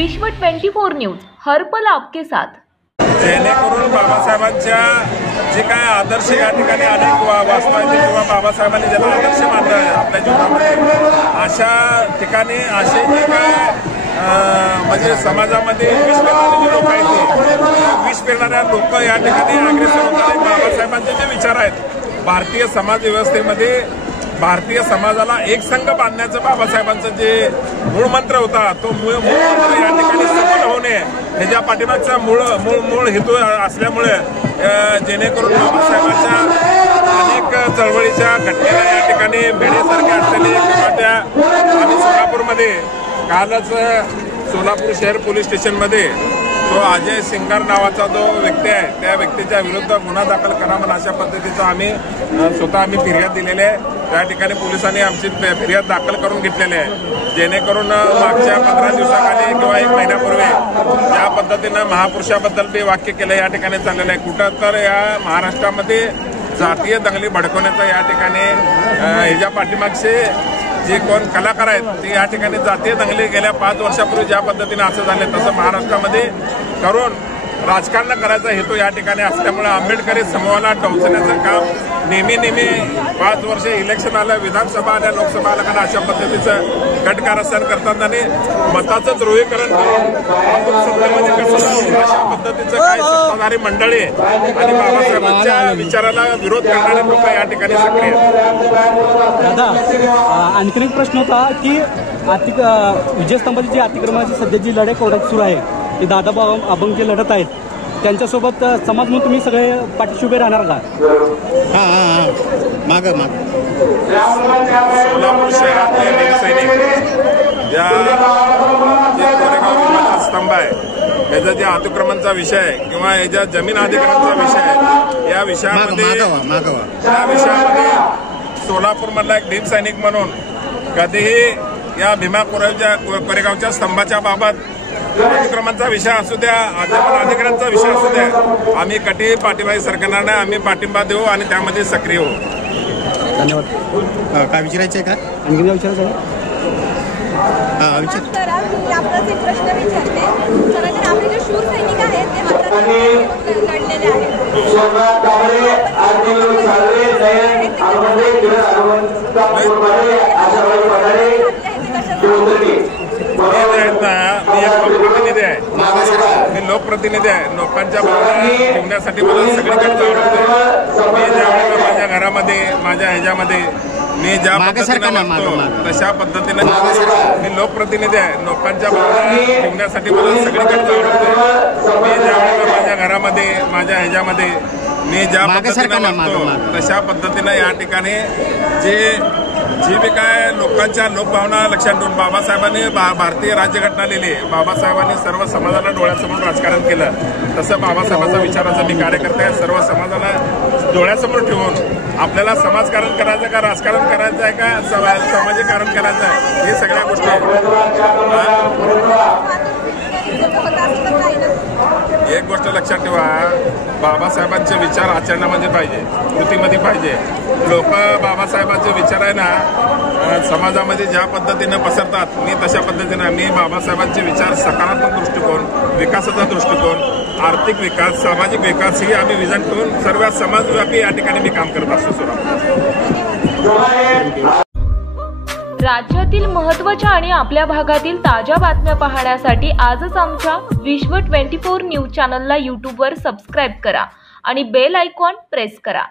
विश्व 24 न्यूज हर पल आपके साथ। जेणेकरून बाबासाहेबांच्या जे काय आदर्श या ठिकाणी अनेक वाचवायचे किंवा बाबासाहेबांनी ज्याला आदर्श मानलं आहे आपल्या जीवनामध्ये, अशा ठिकाणी असे जे काय म्हणजे समाजामध्ये विष पेरणारे जे लोक आहेत, ते विष पेरणाऱ्या लोक या ठिकाणी अग्रेसर होतात। बाबासाहेबांचे जे विचार आहेत, भारतीय समाज व्यवस्थेमध्ये भारतीय समाजाला एक संघ बांधण्याचं बाबासाहेबांचं जे मूळ मंत्र होता, तो मूळ मंत्र या ठिकाणी सफल होणे ह्याच्या पाठीमागचा मूळ हेतू असल्यामुळे जेणेकरून बाबासाहेबांच्या अनेक चळवळीच्या घटनेला या ठिकाणी बेडेसारखे असलेले किंवा त्या आम्ही सोलापूरमध्ये कालच सोलापूर शहर पोलीस स्टेशनमध्ये तो अजय सिंगार नावाचा जो व्यक्ती आहे, त्या व्यक्तीच्या विरुद्ध गुन्हा दाखल करावा अशा पद्धतीचा आम्ही स्वतः फिर्याद दिलेली आहे। त्या ठिकाणी पोलिसांनी आमची फिर्याद दाखल करून घेतलेली आहे, जेणेकरून मागच्या 15 दिवसाखाली किंवा 1 महिन्यापूर्वी ज्या पद्धतीनं महापुरुषाबद्दल बी वाक्य केलं या ठिकाणी चाललेलं आहे, कुठं तर या महाराष्ट्रामध्ये जातीय दंगली भडकवण्याचा या ठिकाणी ह्याच्या पाठीमागचे जे कोण कलाकार आहेत ते या ठिकाणी जातीय दंगली गेल्या 5 वर्षापूर्वी ज्या पद्धतीने असं झालं, तसं महाराष्ट्रामध्ये करून राजकारण करायचा हेतू या ठिकाणी असल्यामुळे आंबेडकरी समूहाला टोचण्याचं काम नेहमी 5 वर्ष इलेक्शन आलं, विधानसभा आल्या, लोकसभा आल्या, कारण अशा पद्धतीचं गटकारस्थान करतात आणि मताचं ध्रुवीकरण करून सत्तेमध्ये कसं अशा पद्धतीचं काही सत्ताधारी मंडळी आणि बाबासाहेबांच्या विचाराला विरोध करणारे लोक या ठिकाणी सक्रिय आहेत। दादा, आणखीन एक प्रश्न होता की विजयस्तंभाची जी अतिक्रमणाची सध्या जी लढाई कोर्टात सुरू आहे, ती दादा अभंग जे लढत आहेत त्यांच्यासोबत समाज म्हणून तुम्ही सगळे पाठीशी उभे राहणार का? सोलापूर शहरातले सैनिक या जे कोरेगाव स्तंभ आहे, याचा जे अतिक्रमणचा विषय आहे किंवा याच्या जमीन अधिग्रहणाचा विषय आहे, या विषयामध्ये सोलापूरमधला एक भीम सैनिक म्हणून कधीही या भीमा कोरेगावच्या स्तंभाच्या बाबत अतिक्रमणाचा विषय असू द्या, अधिग्रहणाचा विषय असू द्या, आम्ही कधी पाठिंबा सरकारणार नाही, आम्ही पाठिंबा देऊ आणि त्यामध्ये सक्रिय होऊ। धन्यवाद। काय विचारायचं आहे का? आणखी विचारायचं आहे? आपल्याला एक प्रश्न विचारते, खरं तर आपले जे शूर सैनिक आहेत ते लढलेले आहेत, मी लोकप्रतिनिधी आहे, लोकांच्या भावना ठेवण्यासाठी मला सगळीकडे जावं लागतं। मी ज्यावेळेला माझ्या घरामध्ये माझ्या ह्याच्यामध्ये मी ज्या पद्धतीने वागतो तशा पद्धतीने मी लोकप्रतिनिधी आहे, लोकांच्या भावना ठेवण्यासाठी मला सगळीकडे जावं लागतं। मी ज्यावेळेला माझ्या घरामध्ये माझ्या ह्याच्यामध्ये मी ज्या पद्धतीने वागतो तशा पद्धतीने या ठिकाणी जी बी काय लोकांच्या लोकभावना लक्षात ठेवून बाबासाहेबांनी भारतीय राज्यघटना लिहिली, बाबासाहेबांनी सर्व समाजाला डोळ्यासमोर राजकारण केलं, तसं बाबासाहेबांच्या विचाराचं मी कार्यकर्ते आहे। सर्व समाजाला डोळ्यासमोर ठेवून आपल्याला समाजकारण करायचं का, राजकारण करायचं आहे का, सामाजिकरण करायचं आहे, हे सगळ्या गोष्टी एक गोष्ट लक्षात ठेवा, बाबासाहेबांचे विचार आचरणामध्ये पाहिजे, कृतीमध्ये पाहिजे। लोक बाबासाहेबांचे विचार आहे ना समाजामध्ये ज्या पद्धतीनं पसरतात, मी तशा पद्धतीनं मी बाबासाहेबांचे विचार सकारात्मक दृष्टिकोन, विकासाचा दृष्टिकोन, आर्थिक विकास, सामाजिक विकास ही आम्ही विजन ठेवून सर्व समाजव्यापी या ठिकाणी मी काम करत असतो। राज्यातील महत्त्वाच्या आणि आपल्या भागातील ताज्या बातम्या पाहण्यासाठी आजच आमच्या विश्व 24 न्यूज चॅनलला यूट्यूबवर सबस्क्राईब करा आणि बेल आयकॉन प्रेस करा।